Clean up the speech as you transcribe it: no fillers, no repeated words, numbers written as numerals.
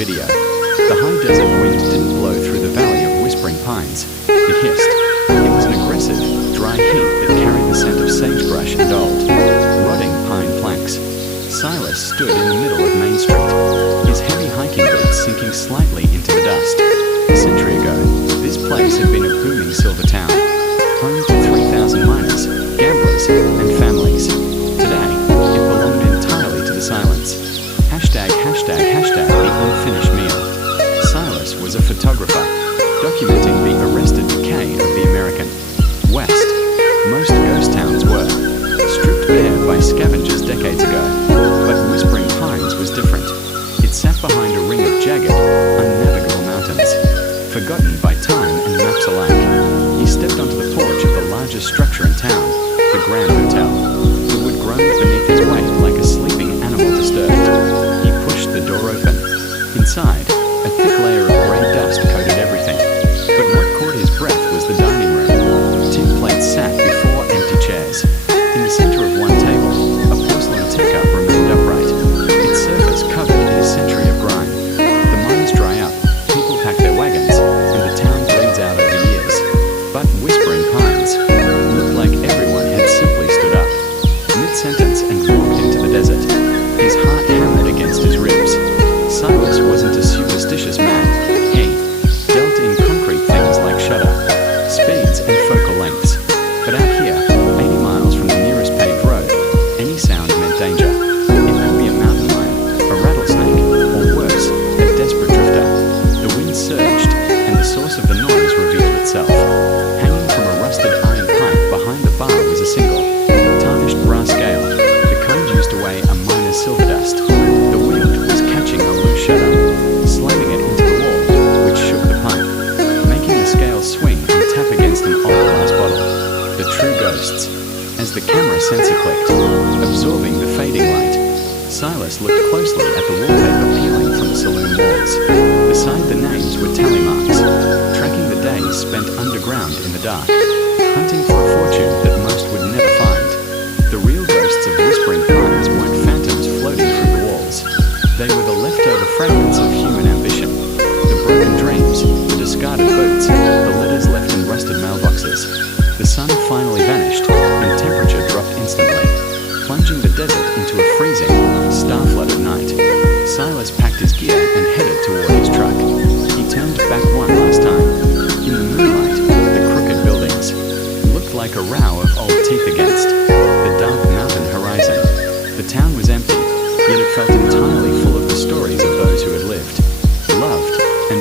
video. The high desert wind didn't blow through the valley of whispering pines. It hissed. It was an aggressive, dry heat that carried the scent of sagebrush and old, rotting pine planks. Silas stood in the middle of Main Street, his heavy hiking boots sinking slightly into the dust. A century ago, this place had been a booming silver town, home to 3,000 miners, gamblers, and families. Today, it belonged entirely to the silence. #the unfinished meal. Silas was a photographer, documenting the arrested decay of the American West. Most ghost towns were, stripped bare by scavengers decades ago. But Whispering Pines was different. It sat behind a ring of jagged, unnavigable mountains, forgotten by time and maps alike. He stepped onto the porch of the largest structure in town, the Grand Hotel. The wood groaned beneath his weight like a sleeping animal disturbed. He pushed the door open. Inside, a thick layer of grey dust coated everything. But what caught his breath was the dining room. Tin plates sat before empty chairs. In the center of one table, a porcelain teacup remained upright, its surface covered in a century of grime. The mines dry up, people pack their wagons, and the town bleeds out over years. But Whispering Pines looked like everyone had simply stood up, mid-sentence, and walked into the desert, his heart hammered against his ribs. Silas wasn't a superstitious man. He dealt in concrete things like shutter, speeds, and focal lengths. But out here, 80 miles from the nearest paved road, any sound meant danger. It could be a mountain lion, a rattlesnake, or worse, a desperate drifter. The wind surged, and the source of the noise revealed itself. Hanging from a rusted iron pipe behind the bar was a single, tarnished brass scale, the kind used to weigh a miner's silver dust. The wind was catching a loose shutter, slamming it into the wall, which shook the pipe, making the scale swing and tap against an old glass bottle. The true ghosts. As the camera sensor clicked, absorbing the fading light, Silas looked closely at the wallpaper peeling from the saloon walls. Beside the names were tally marks, tracking the days spent underground in the dark, hunting for a fortune that most would never find. The real ghosts of Whispering Pines weren't phantoms floating through the walls. They were the leftover fragments of human ambition, the broken dreams, the discarded boots, the letters left in rusted mailboxes. The sun finally vanished, and temperature dropped instantly, plunging the desert into a freezing, star-flooded night. Silas packed his gear and headed toward his truck. He turned back one last time. In the moonlight, the crooked buildings looked like a row of old teeth against the dark mountain horizon. The town was empty, yet it felt entirely full of the stories of those who had lived, loved, and